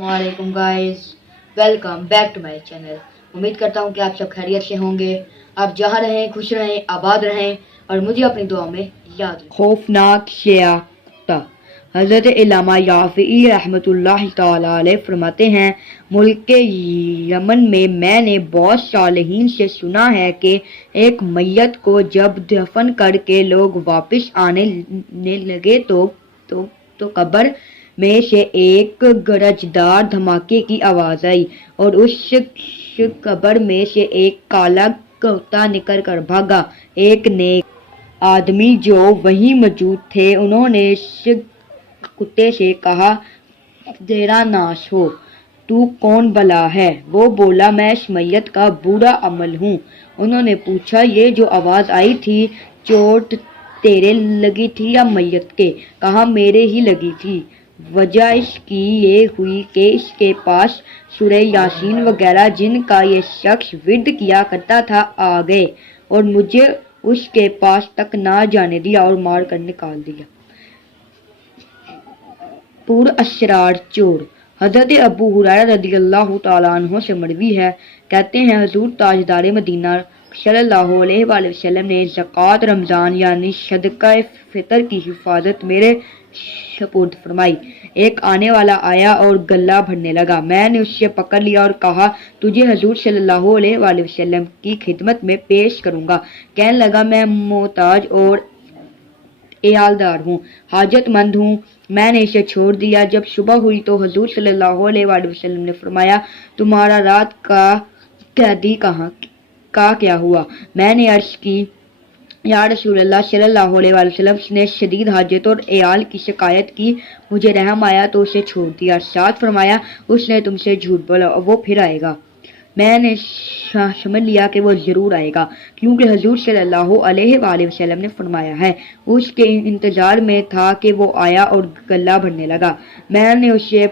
अस्सलामुअलैकुम guys, welcome back to my channel. उम्मीद करता हूँ कि आप सब खैरियत से होंगे। आप जहाँ रहें खुश रहें, आबाद रहें और मुझे अपनी दुआ में याद रखें। खौफनाक शियाक्ता हज़रत इल्लामा याफ़ी रहमतुल्लाह तआला अलैह फरमाते हैं, मुल्क के यमन में मैंने बहुत सालेहीन से सुना है कि एक मैयत को जब दफन करके लोग वापस आने लगे तो कब्र में से एक गरजदार धमाके की आवाज आई और उस कब्र में से एक काला कुत्ता निकल कर भागा। एक नेक आदमी जो वहीं मौजूद थे, उन्होंने इस कुत्ते से कहा, तेरा नाश हो, तू कौन भला है? वो बोला, मैं इस मैयत का बुरा अमल हूँ। उन्होंने पूछा, ये जो आवाज आई थी, चोट तेरे लगी थी या मैयत के? कहा, मेरे ही लगी थी। वजह इसकी ये हुई कि इसके पास सूरह यासीन वगैरह जिनका ये शख्स विर्द किया करता था आ गए और मुझे उसके पास तक ना जाने दिया और मार कर निकाल दिया। पुर असरार चोर हज़रत अबू हुरैरा रज़ियल्लाहु तआला अन्हु से मरवी है, कहते हैं हुजूर ताजदार मदीना सल्लल्लाहु अलैहि वसल्लम ने ज़कात रमज़ान यानी सदका फितर की हिफाजत मेरे सपुर्द फरमाई। एक आने वाला आया और गल्ला भरने लगा। मैंने उससे पकड़ लिया और कहा, तुझे हुजूर सल्लल्लाहु अलैहि वसल्लम की खिदमत में पेश करूंगा। कहने लगा, मैं मोहताज और एयालदार हूँ, हाजतमंद हूँ। मैंने इसे छोड़ दिया। जब सुबह हुई तो हुजूर सल्लल्लाहु अलैहि वसल्लम ने फरमाया, तुम्हारा रात का कैदी का क्या हुआ? मैंने अर्ज की, या रसूलल्लाह सल्लल्लाहु अलैहि वसल्लम ने शदीद हाजत और एयाल की शिकायत की, मुझे रहम आया तो उसे छोड़ दिया। साथ फरमाया, उसने तुमसे झूठ बोला और वो फिर आएगा। मैंने समझ लिया कि वो जरूर आएगा, क्योंकि हुजूर सल्लल्लाहु अलैहि वसल्लम ने फरमाया है। उसके इंतजार में था कि वो आया और गला भरने लगा। मैंने उसे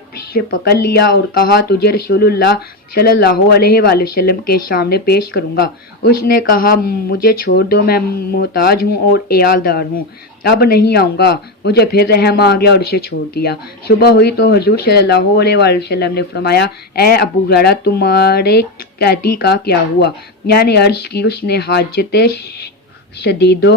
पकड़ लिया और कहा, तुझे रसूलुल्लाह सल्लल्लाहु अलैहि वसल्लम के सामने पेश करूंगा। उसने कहा, मुझे छोड़ दो, मैं मोहताज हूँ और एयालदार हूँ, अब नहीं आऊंगा। मुझे फिर रहम आ गया और उसे छोड़ दिया। सुबह हुई तो हुजूर सल्लल्लाहु अलैहि वसल्लम ने फरमाया, ए अबू हुरैरा, तुम्हारे कैदी का क्या हुआ? यानी अर्ज की, उसने हाजत शदीदो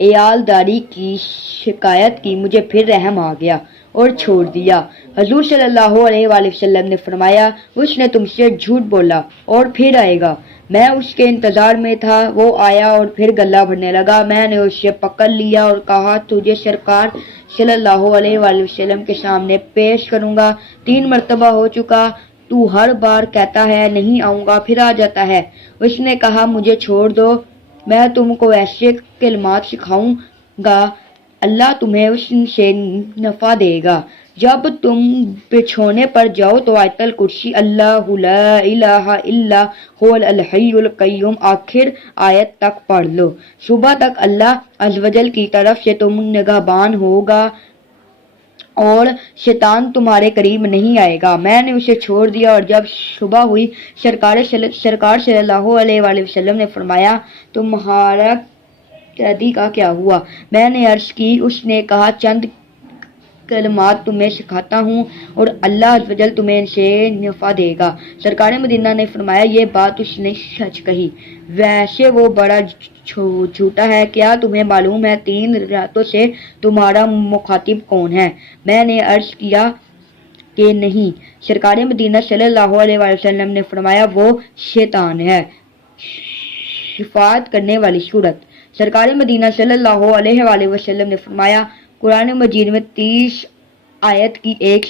एयालदारी की शिकायत की, मुझे फिर रहम आ गया और छोड़ दिया। हुजूर सल्लल्लाहु अलैहि वसल्लम ने फरमाया, उसने तुमसे झूठ बोला और फिर आएगा। मैं उसके इंतजार में था, वो आया और फिर गला भरने लगा। मैंने उसे पकड़ लिया और कहा, तुझे सरकार सल्लल्लाहु अलैहि वसल्लम के सामने पेश करूंगा। 3 मरतबा हो चुका, तू हर बार कहता है नहीं आऊंगा, फिर आ जाता है। उसने कहा, मुझे छोड़ दो, मैं तुमको ऐसे कलिमात सिखाऊंगा, अल्लाह तुम्हें उससे नफा देगा। जब तुम बिछोने पर जाओ तो आयतल कुर्सी, अल्लाहु ला इलाहा इल्ला हुवल हय्युल कय्यूम आखिर आयत तक पढ़ लो। सुबह तक अल्लाह अज़्ज़वजल की तरफ से तुम निगहबान होगा और शैतान तुम्हारे करीब नहीं आएगा। मैंने उसे छोड़ दिया और जब सुबह हुई, सरकार सल्लल्लाहु अलैहि वसल्लम ने फरमाया, तुम्हारा कैदी का क्या हुआ? मैंने अर्ज की, उसने कहा, चंद कलमात तुम्हें सिखाता हूँ और अल्लाह अज़्ज़वजल तुम्हें इनसे नफा देगा। सरकार मदीना ने फरमाया, ये बात उसने सच कही, वैसे वो बड़ा झूठा है। क्या तुम्हें मालूम है 3 रातों से तुम्हारा मुखातिब कौन है? मैंने अर्ज किया कि नहीं। सरकार मदीना सल्लल्लाहु अलैहि वसल्लम ने फरमाया, वो शैतान है। शिफात करने वाली सूरत सरकार मदीना सल्लल्लाहु अलैहि वसल्लम ने फरमाया, कुरान मजीद में 30 आयत की एक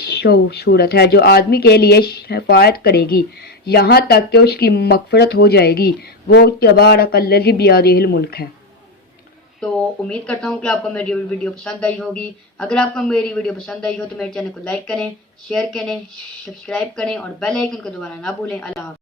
सूरत है जो आदमी के लिए शिफायत करेगी यहाँ तक कि उसकी मगफरत हो जाएगी। वो तबारकल्लज़ी बियदिहिल मुल्क है। तो उम्मीद करता हूँ कि आपको मेरी वीडियो पसंद आई होगी। अगर आपको मेरी वीडियो पसंद आई हो तो मेरे चैनल को लाइक करें, शेयर करें, सब्सक्राइब करें और बेल आइकन को दबाना ना भूलें। अल्लाह।